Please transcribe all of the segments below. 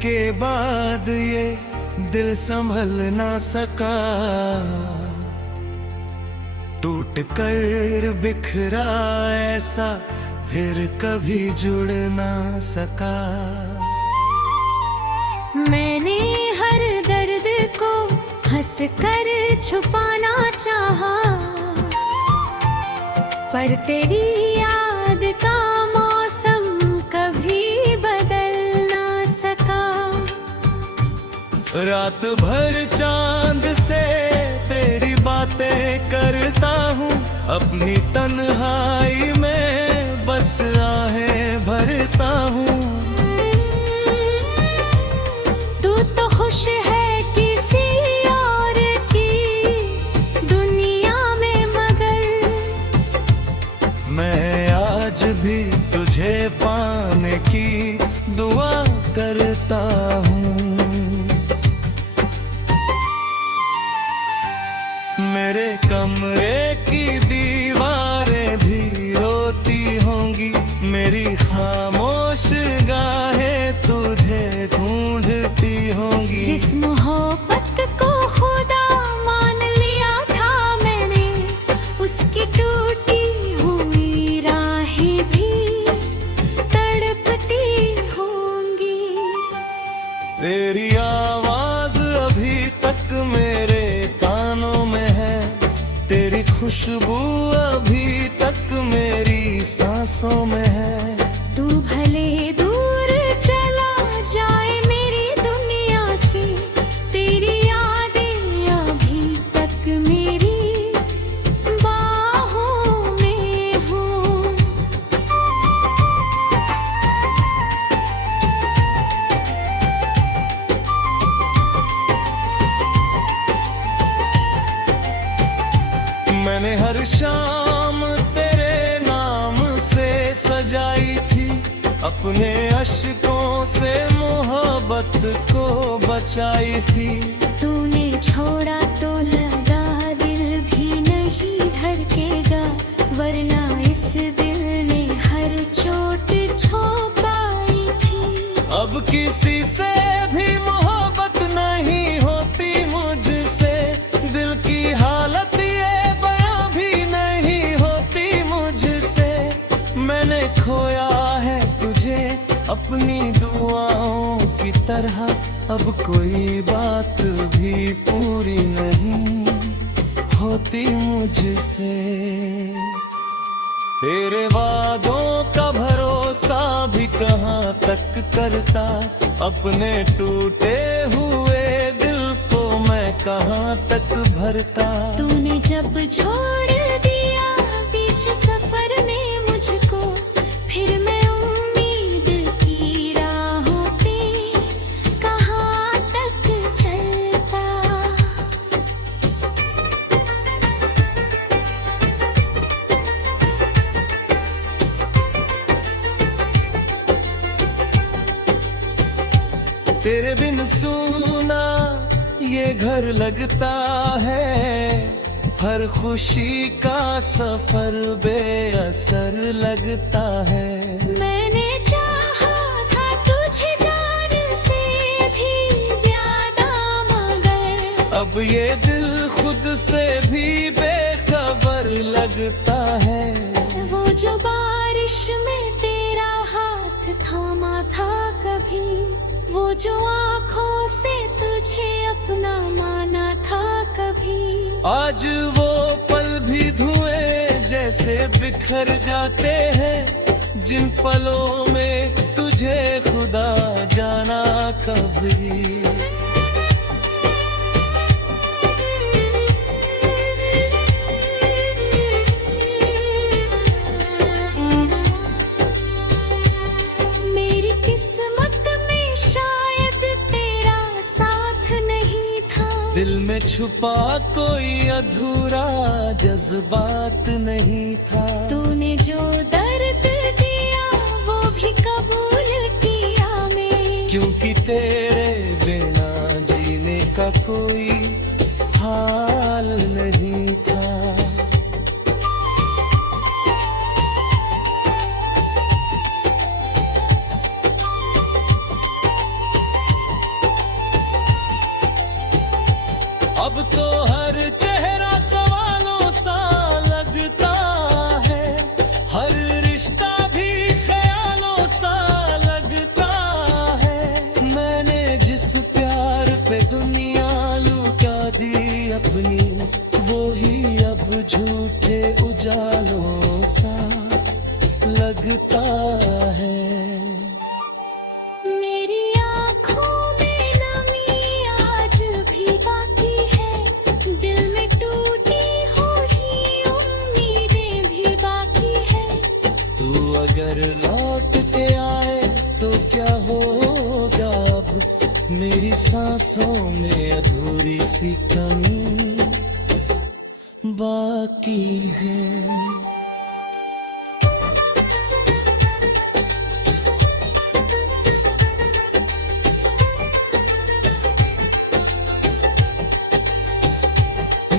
के बाद ये दिल संभल ना सका, टूट कर बिखरा ऐसा फिर कभी जुड़ ना सका। मैंने हर दर्द को हंस कर छुपाना चाहा, पर तेरी याद का मौसम कभी बदल ना सका। रात भर चांद से तेरी बातें करता हूँ, अपनी तन्हाई में बस आहें भरता हूँ। तू तो खुश है किसी और की दुनिया में, मगर मैं आज भी तुझे पाने की दुआ करता हूँ। मेरे कमरे की दीवारें भी रोती होंगी, मेरी खामोश गाहें तुझे ढूंढती होंगी। जिस मोहब्बत को खुदा मान लिया था मैंने, उसकी टूटी हुई राहें भी तड़पती होंगी। तेरी आवाज अभी तक मेरे कानों में है, तेरी खुशबू अभी तक मेरी सांसों में है। तू भले दूर चला जाए मेरी दुनिया से, तेरी यादें अभी तक मेरी बाहों में हों। मैंने हर शाम तेरे नाम से सजाई थी, अपने अश्कों से मोहब्बत को बचाई थी। तूने छोड़ा तो लगा दिल भी नहीं धड़केगा, वरना इस दिल ने हर चोट छुपाई थी। अब किसी से भी मोहब्बत नहीं होती मुझसे, दिल की हालत ये बयां भी नहीं होती मुझसे। मैंने खोया है तुझे अपनी दुआओं की तरह, अब कोई बात भी पूरी नहीं होती मुझसे। तेरे वादों का भरोसा भी कहाँ तक करता, अपने टूटे हुए दिल को मैं कहाँ तक भरता। तूने जब छोड़ दिया बीच सफर में मुझको, फिर मैं उम्मीद की राहों पे कहाँ तक चलता। तेरे बिन सूना ये घर लगता है, हर खुशी का सफर बेअसर लगता है। मैंने चाहा था तुझे जान से भी ज्यादा, मगर अब ये दिल खुद से भी बेखबर लगता है। वो जो बारिश में तेरा हाथ थामा था कभी, वो जो आँखों से तुझे अपना माना था कभी, आज वो पल भी धुएं जैसे बिखर जाते हैं, जिन पलों में तुझे खुदा जाना कभी। मेरी किस्मत में शायद तेरा साथ नहीं था, दिल में छुपा कोई अधूरा जज्बात नहीं था। तूने जो दर्द दिया वो भी कबूल किया मैं, क्योंकि तेरे बिना जीने का कोई हाल नहीं था। उठे उजालों सा लगता है। मेरी आँखों में नमी आज भी बाकी है, दिल में टूटी हुई उम्मीदें भी बाकी है। तू अगर लौट के आए तो क्या होगा अब, मेरी सांसों में अधूरी सी कमी बाकी है।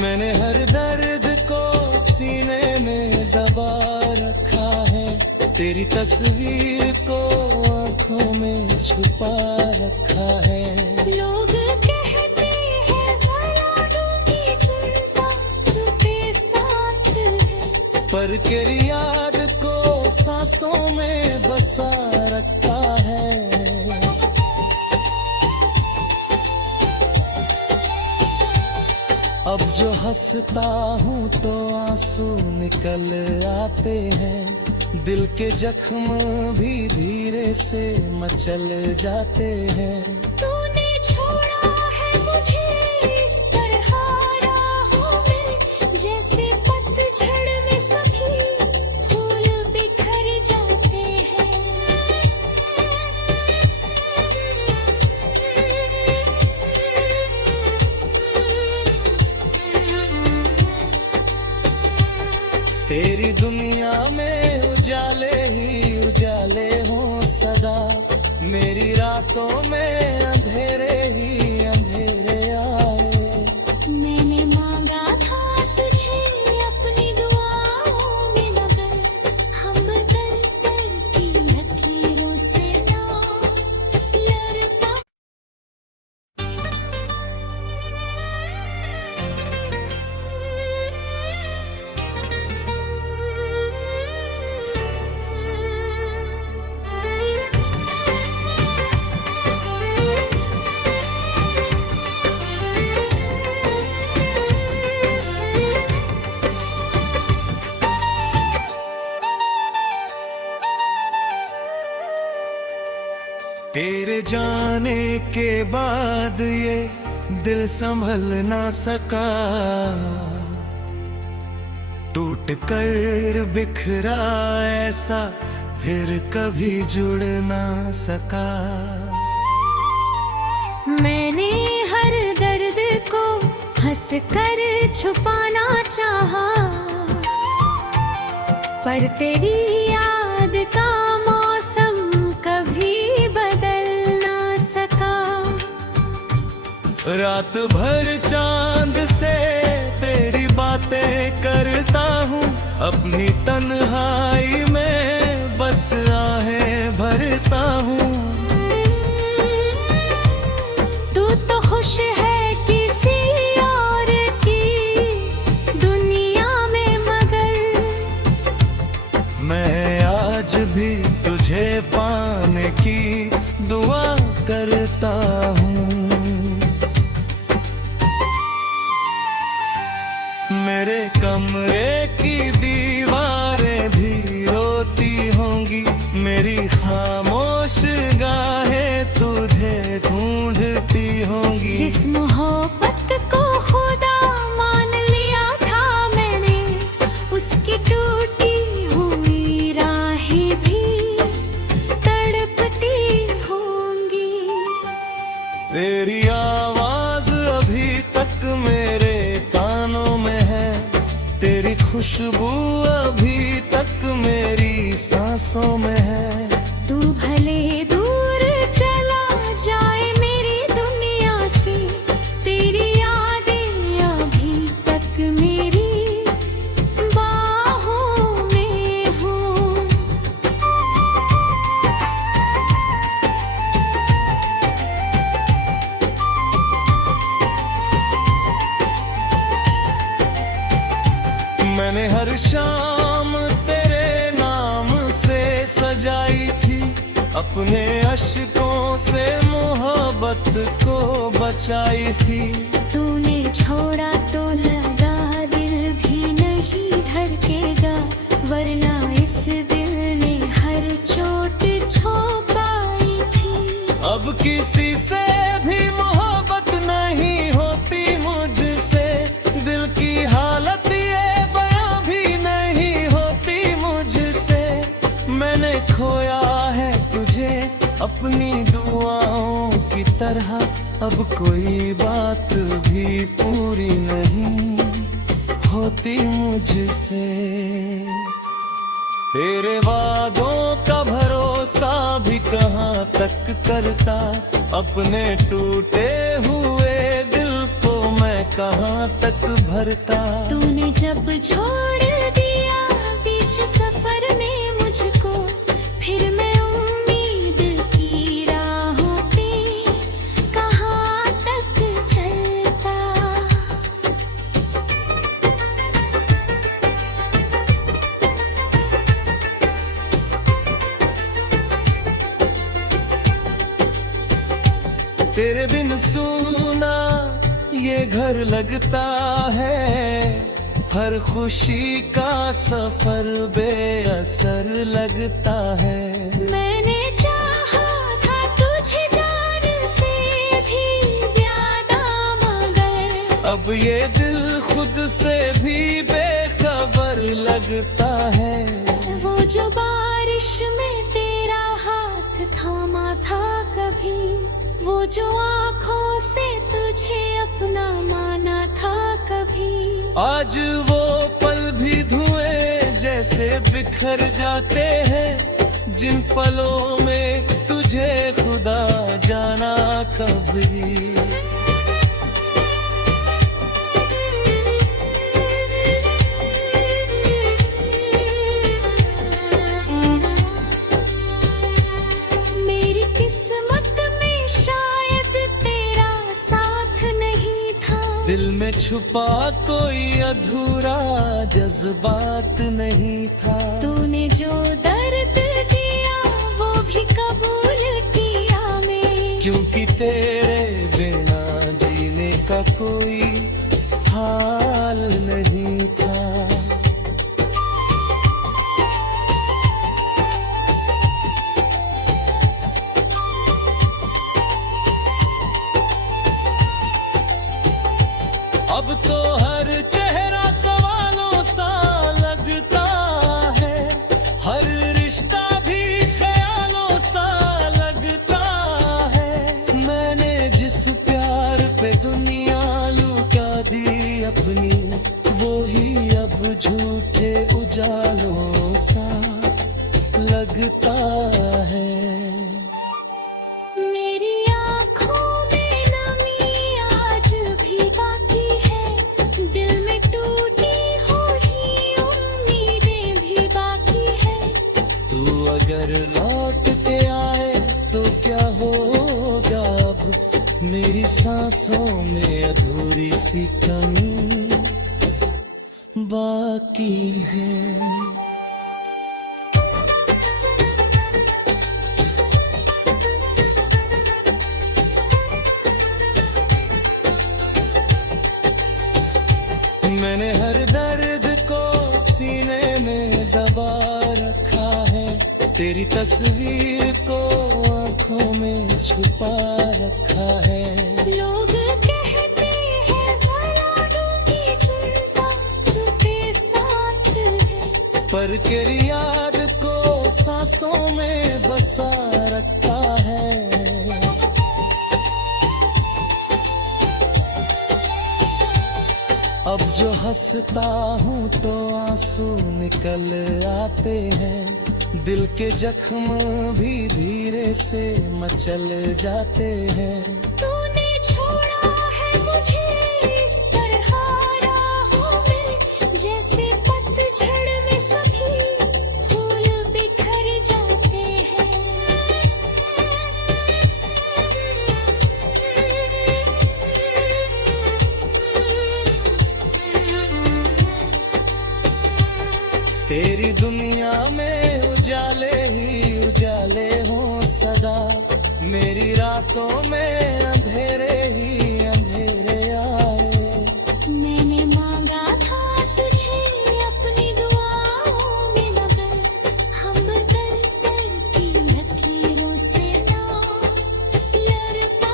मैंने हर दर्द को सीने में दबा रखा है, तेरी तस्वीर को आंखों में छुपा रखा है। लोग कहते हैं भला दूंगी चिंता तेरे साथ है, पर तेरी याद को सांसों में बसा रखा है। अब जो हंसता हूँ तो आंसू निकल आते हैं, दिल के जख्म भी धीरे से मचल जाते हैं। तूने छोड़ा है मुझे इस तरह राहों में, जैसे पतझड़ में सभी फूल बिखर जाते हैं। तेरी दुनिया में उजाले ही उजाले हों सदा, मेरी रातों में अंधेरे ही अंधेरे आए। मैंने मांगा था तुझे अपनी दुआओं में मगर हम दर दर की लकीरों से ना लड़ता। तेरे जाने के बाद ये दिल संभल ना सका, टूट कर बिखरा ऐसा फिर कभी जुड़ ना सका। मैंने हर दर्द को हंस कर छुपाना चाहा, पर तेरी याद का मौसम कभी बदल ना सका। रात भर चांद से तेरी बातें करता हूँ, अपनी तन्हाई में बस आहें भरता हूँ। तू तो खुश है किसी और की दुनिया में, मगर मैं आज भी तुझे पाने की दुआ करता हूँ। मेरे कमरे की दीवारें भी रोती होंगी, मेरी खामोश गाहें तुझे ढूंढती होंगी। जिस मोहब्बत को खुदा मान लिया था मैंने, उसकी टूटी हुई राहें भी तड़पती होंगी। तेरी आवाज अभी तक मेरे कानों में है, तेरी खुशबू अभी तक मेरी सांसों में है। तू भले दूर चला जाए मेरी दुनिया से, तेरी यादें अभी तक मेरी बाहों में हों। मैंने हर शाम तेरे नाम से सजाई थी, अपने अश्कों से मोहब्बत को बचाई थी। तूने छोड़ा तो लगा दिल भी नहीं तरह अब कोई बात भी पूरी नहीं होती मुझसे। तेरे वादों का भरोसा भी कहाँ तक करता, अपने टूटे हुए दिल को मैं कहाँ तक भरता। तूने जब छोड़ दिया बीच सफर में मुझको, फिर मैं उम्मीद की राहों पे कहाँ तक चलता। तेरे बिन सूना ये घर लगता है, हर खुशी का सफर बेअसर लगता है। मैंने चाहा था तुझे जान से भी ज्यादा, मगर अब ये दिल खुद से भी बेखबर लगता है। वो जो बारिश में तेरा हाथ थामा था कभी, वो जो आँखों से तुझे अपना माना था कभी, आज वो पल भी धुएं जैसे बिखर जाते हैं, जिन पलों में तुझे खुदा जाना कभी। मेरी किस्मत में शायद तेरा साथ नहीं था, दिल में छुपा कोई अधूरा जज्बात नहीं था। तूने जो दर्द दिया वो भी कबूल किया मैं, क्योंकि तेरे बिना जीने का कोई हाल नहीं था। अब तो हर चेहरा सवालों सा लगता है, हर रिश्ता भी ख्यालों सा लगता है। मैंने जिस प्यार पे दुनिया लुटा दी अपनी, वो ही अब झूठे उजालों सा लगता है। मेरी आँखों में नमी आज भी बाकी है, दिल में टूटी हुई उम्मीदें भी बाकी है। तू अगर लौट के आए तो क्या होगा, अब मेरी सांसों में अधूरी सी कमी बाकी है। मैंने हर दर्द को सीने में दबा रखा है, तेरी तस्वीर को आंखों में छुपा रखा है। लोग कहते हैं भला डूबी चिंता तुझे साथ है, पर तेरी याद को सांसों में बसा रखा है। अब जो हंसता हूँ तो आंसू निकल आते हैं, दिल के जख्म भी धीरे से मचल जाते हैं। तूने छोड़ा है मुझे इस तरह राहों में, जैसे पतझड़ में सभी फूल बिखर जाते हैं। तेरी दुनिया में उजाले ही उजाले हों सदा, मेरी रातों में अंधेरे ही अंधेरे आए। मैंने मांगा था तुझे अपनी दुआओं में, मगर हम दर दर की लकीरों से ना लड़ पा।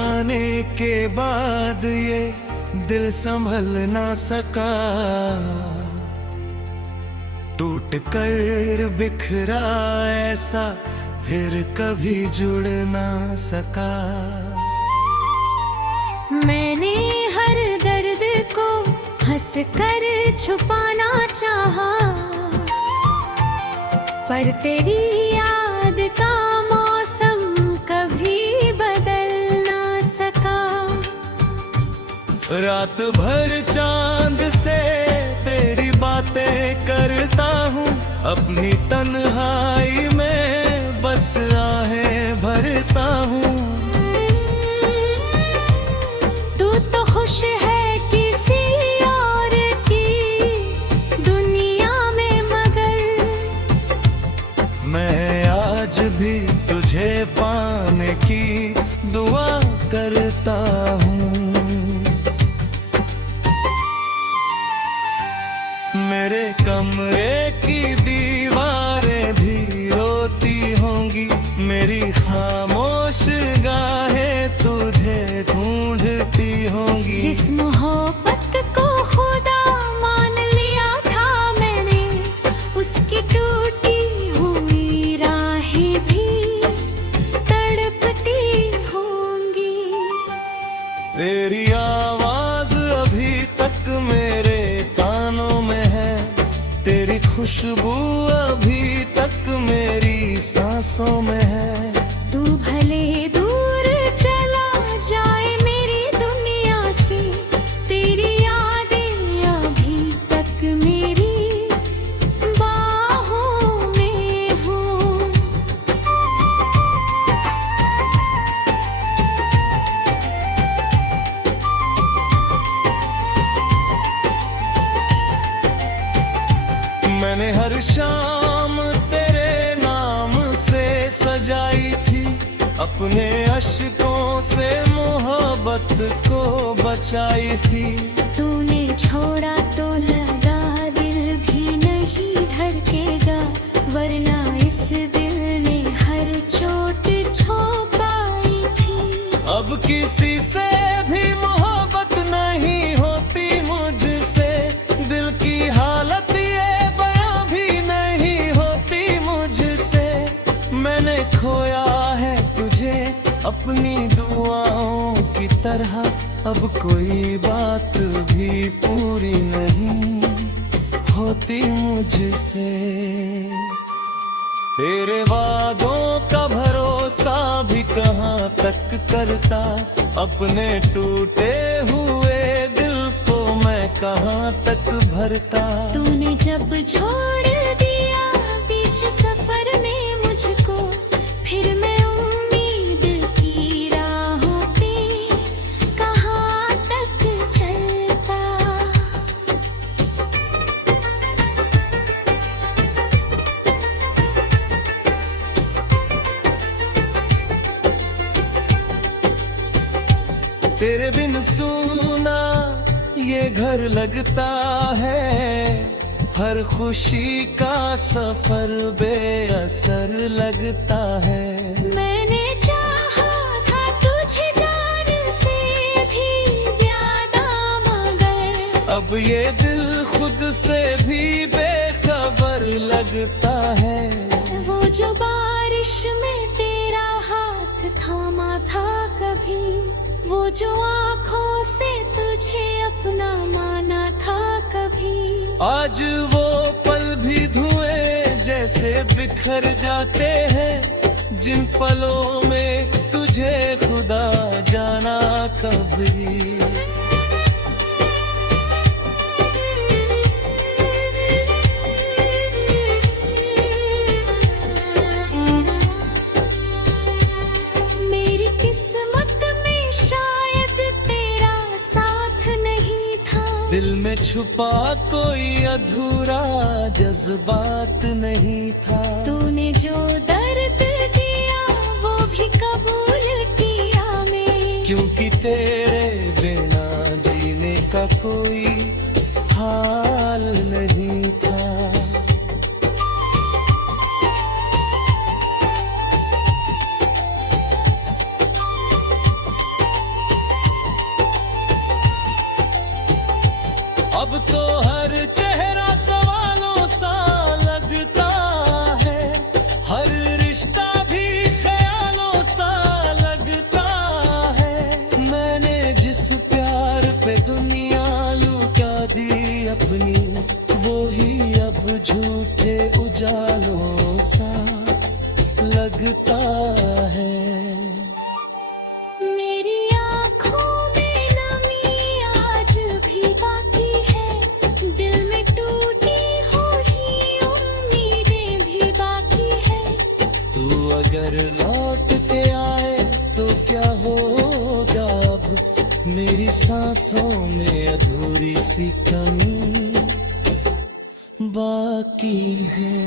जाने के बाद ये दिल संभल ना सका, टूट कर बिखरा ऐसा फिर कभी जुड़ ना सका। मैंने हर दर्द को हंस कर छुपाना चाहा, पर तेरी याद का मौसम कभी बदल ना सका। रात भर चांद से तेरी बातें करता हूँ, अपनी तन्हाई में बस आहें भरता हूँ। तू तो खुश है किसी और की दुनिया में, मगर मैं आज भी तुझे पाने की दुआ करता हूँ। मेरे कमरे की दीवारें भी रोती होंगी, मेरी खामोश गाहें तुझे ढूंढती होंगी। जिस मोहब्बत को खुदा मान लिया था मैंने, उसकी टूटी हुई राहें भी तड़पती होंगी। तेरी आवाज अभी तक मेरे कानों में है, तेरी खुशबू अभी तक मेरी सांसों में है। तू भले दूर चला जाए मेरी दुनिया से, तेरी यादें अभी तक मेरी बाहों में हों। मैंने हर शाम तेरे नाम से सजाई थी, अपने अश्कों से मोहब्बत को बचाई थी। तूने छोड़ा तो लगा दिल भी नहीं धड़केगा, वरना इस दिल ने हर चोट छुपाई थी। अब किसी से भी मोहब्बत नहीं होती मुझसे, दिल की हालत ये बयां भी नहीं होती मुझसे। मैंने खोया है तुझे अपनी दुआओं की तरह, अब कोई बात भी पूरी नहीं होती मुझसे। तेरे वादों का भरोसा भी कहाँ तक करता, अपने टूटे हुए दिल को मैं कहाँ तक भरता। तूने जब छोड़ दिया बीच सफर में मुझको, फिर मैं उम्मीद की राहों पे कहाँ तक चलता। तेरे बिन सूना ये घर लगता है, हर खुशी का सफर बेअसर लगता है। मैंने चाहा था तुझे जान से भी ज्यादा, मगर अब ये दिल खुद से भी बेखबर लगता है। वो जो बारिश में तेरा हाथ थामा था कभी, वो जो आँखों से तुझे अपना माना था कभी, आज वो पल भी धुएं जैसे बिखर जाते हैं, जिन पलों में तुझे खुदा जाना कभी। मेरी किस्मत में शायद तेरा साथ नहीं था, दिल में छुपा कोई अधूरा जज्बात नहीं था। तूने जो दर्द दिया वो भी कबूल किया मैं, क्योंकि तेरे बिना जीने का कोई हाल नहीं था। अब तो हर चेहरा सवालों सा लगता है, हर रिश्ता भी ख्यालों सा लगता है। मैंने जिस प्यार पे दुनिया लुटा दी अपनी, वो ही अब झूठे उजालों सा लगता है। मेरी आँखों में नमी आज भी बाकी है, दिल में टूटी हुई उम्मीदें भी बाकी है। तू अगर लौट के आए तो क्या होगा, अब मेरी सांसों में अधूरी सी कमी बाकी है।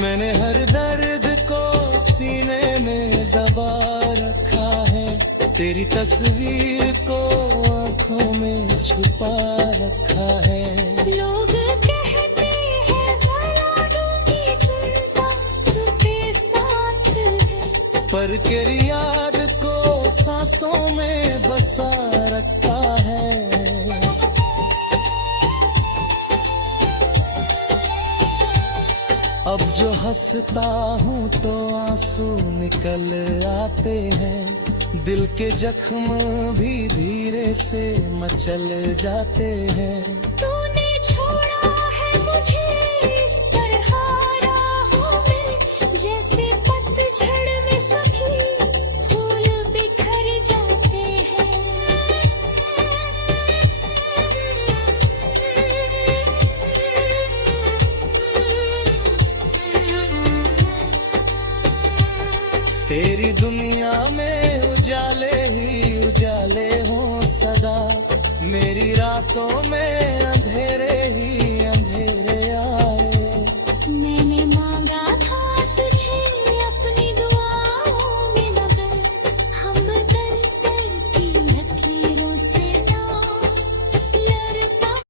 मैंने हर दर्द को सीने में दबा रखा है, तेरी तस्वीर को आंखों में छुपा रखा है। लोग कहते हैं भला दूंगी चिंता तेरे साथ है, पर तेरी याद को सांसों में बसा रखा है। अब जो हंसता हूँ तो आंसू निकल आते हैं, दिल के जख्म भी धीरे से मचल जाते हैं। तूने छोड़ा है मुझे इस तरह राहों में, जैसे पतझड़ में सभी फूल बिखर जाते हैं। तेरी दुनिया में उजाले ही उजाले हों सदा, मेरी रातों में